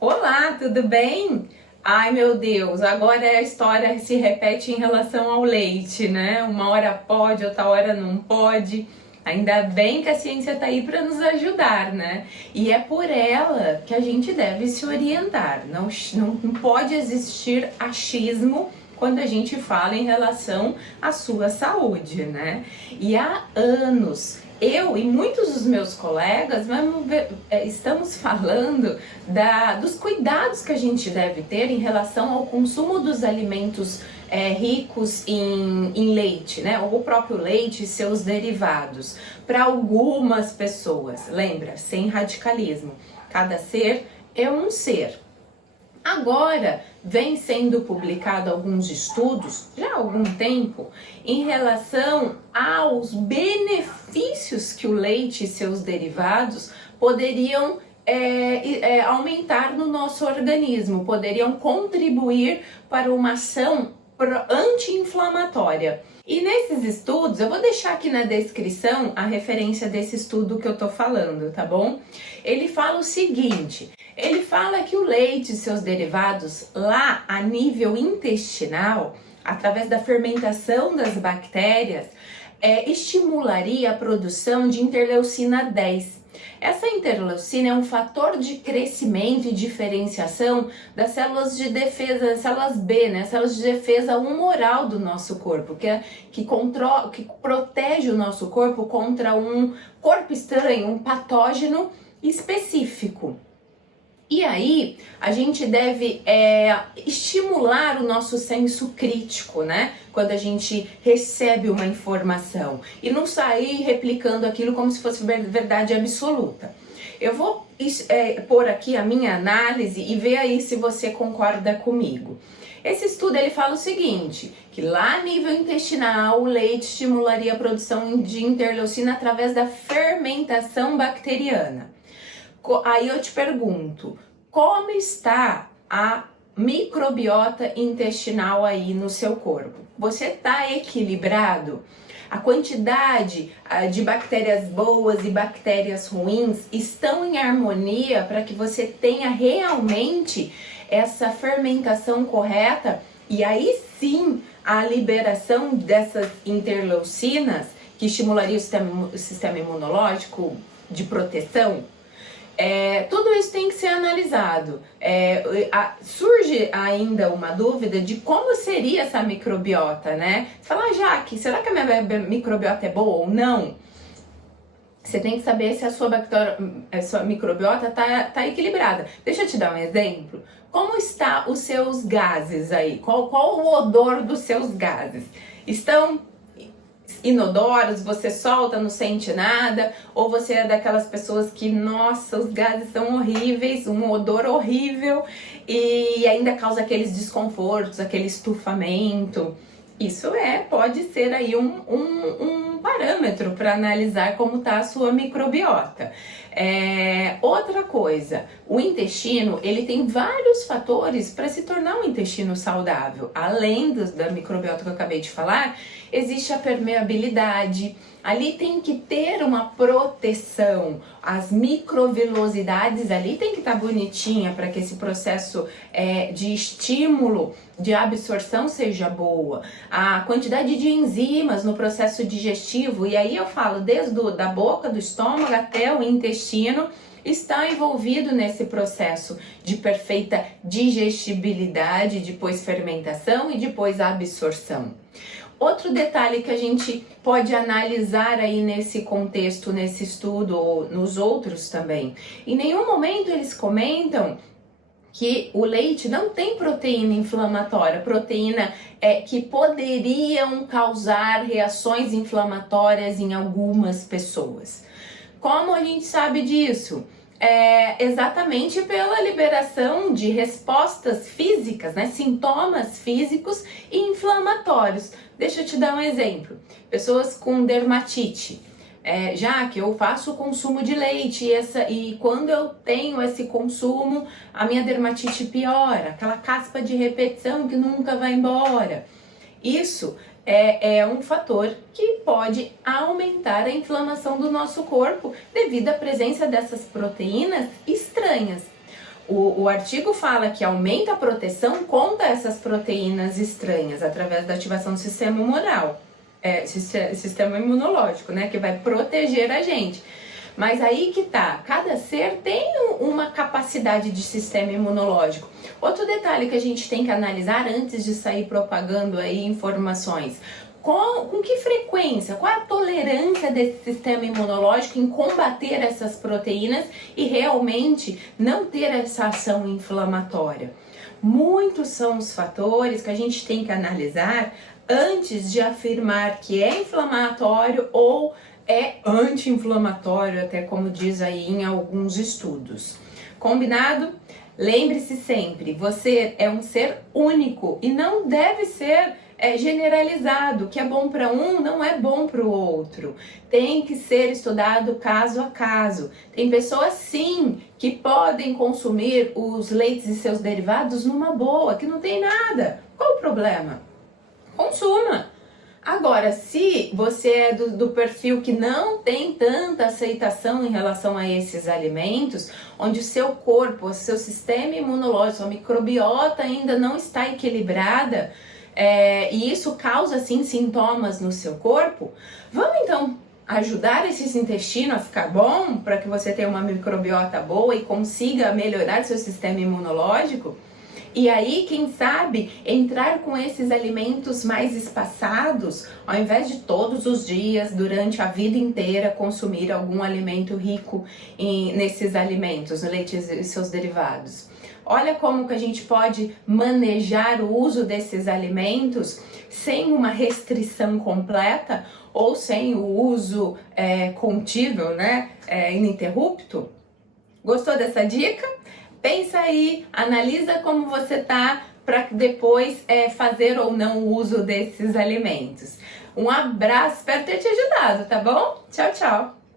Olá, tudo bem? Ai meu Deus, agora a história se repete em relação ao leite, né? Uma hora pode, outra hora não pode. Ainda bem que a ciência está aí para nos ajudar, né? E é por ela que a gente deve se orientar. Não pode existir achismo quando a gente fala em relação à sua saúde, né? E há anos eu e muitos dos meus colegas estamos falando dos cuidados que a gente deve ter em relação ao consumo dos alimentos ricos em leite, né? Ou o próprio leite e seus derivados. Para algumas pessoas, lembra, sem radicalismo, cada ser é um ser. Agora, vem sendo publicado alguns estudos, já há algum tempo, em relação aos benefícios que o leite e seus derivados poderiam aumentar no nosso organismo, poderiam contribuir para uma ação anti-inflamatória. E nesses estudos, eu vou deixar aqui na descrição a referência desse estudo que eu tô falando, tá bom? Ele fala o seguinte: ele fala que o leite e seus derivados lá a nível intestinal, através da fermentação das bactérias, estimularia a produção de interleucina 10. Essa interleucina é um fator de crescimento e diferenciação das células de defesa, das células B, né? Células de defesa humoral do nosso corpo, que protege o nosso corpo contra um corpo estranho, um patógeno específico. E aí, a gente deve estimular o nosso senso crítico, né? Quando a gente recebe uma informação e não sair replicando aquilo como se fosse verdade absoluta. Eu vou pôr aqui a minha análise e ver aí se você concorda comigo. Esse estudo ele fala o seguinte, que lá a nível intestinal o leite estimularia a produção de interleucina através da fermentação bacteriana. Aí eu te pergunto, como está a microbiota intestinal aí no seu corpo? Você está equilibrado? A quantidade de bactérias boas e bactérias ruins estão em harmonia para que você tenha realmente essa fermentação correta e aí sim a liberação dessas interleucinas que estimularia o sistema imunológico de proteção? Tudo isso tem que ser analisado. Surge ainda uma dúvida de como seria essa microbiota, né? Você fala, Jaque, será que a minha microbiota é boa ou não? Você tem que saber se a sua microbiota tá equilibrada. Deixa eu te dar um exemplo. Como está os seus gases aí? Qual o odor dos seus gases? Estão inodoros, você solta, não sente nada, ou você é daquelas pessoas que, nossa, os gases são horríveis, um odor horrível e ainda causa aqueles desconfortos, aquele estufamento. Isso pode ser aí um parâmetro para analisar como está a sua microbiota. Outra coisa, o intestino, ele tem vários fatores para se tornar um intestino saudável. Além da microbiota que eu acabei de falar, existe a permeabilidade. Ali tem que ter uma proteção, as microvilosidades ali tem que estar bonitinha para que esse processo de estímulo, de absorção seja boa. A quantidade de enzimas no processo digestivo, e aí eu falo desde da boca, do estômago até o intestino, está envolvido nesse processo de perfeita digestibilidade, depois fermentação e depois absorção. Outro detalhe que a gente pode analisar aí nesse contexto, nesse estudo ou nos outros também. Em nenhum momento eles comentam que o leite não tem proteína inflamatória, proteína que poderiam causar reações inflamatórias em algumas pessoas. Como a gente sabe disso? Exatamente pela liberação de respostas físicas, né? Sintomas físicos e inflamatórios. Deixa eu te dar um exemplo. Pessoas com dermatite. Já que eu faço o consumo de leite e quando eu tenho esse consumo, a minha dermatite piora, aquela caspa de repetição que nunca vai embora. Isso é um fator que pode aumentar a inflamação do nosso corpo devido à presença dessas proteínas estranhas. O artigo fala que aumenta a proteção contra essas proteínas estranhas através da ativação do sistema imunológico, né? Que vai proteger a gente. Mas aí que tá, cada ser tem uma capacidade de sistema imunológico. Outro detalhe que a gente tem que analisar antes de sair propagando aí informações. Com que frequência, qual a tolerância desse sistema imunológico em combater essas proteínas e realmente não ter essa ação inflamatória? Muitos são os fatores que a gente tem que analisar antes de afirmar que é inflamatório ou é anti-inflamatório, até como diz aí em alguns estudos. Combinado? Lembre-se sempre, você é um ser único e não deve ser generalizado. O que é bom para um não é bom para o outro. Tem que ser estudado caso a caso. Tem pessoas sim que podem consumir os leites e seus derivados numa boa, que não tem nada. Qual o problema? Consuma. Agora, se você é do perfil que não tem tanta aceitação em relação a esses alimentos, onde o seu corpo, o seu sistema imunológico, a microbiota ainda não está equilibrada, e isso causa, sim, sintomas no seu corpo, vamos então ajudar esse intestino a ficar bom, para que você tenha uma microbiota boa e consiga melhorar seu sistema imunológico? E aí, quem sabe, entrar com esses alimentos mais espaçados, ao invés de todos os dias, durante a vida inteira, consumir algum alimento rico nesses alimentos, no leite e seus derivados. Olha como que a gente pode manejar o uso desses alimentos sem uma restrição completa ou sem o uso contínuo, né, ininterrupto. Gostou dessa dica? Pensa aí, analisa como você tá para depois fazer ou não o uso desses alimentos. Um abraço, espero ter te ajudado, tá bom? Tchau, tchau!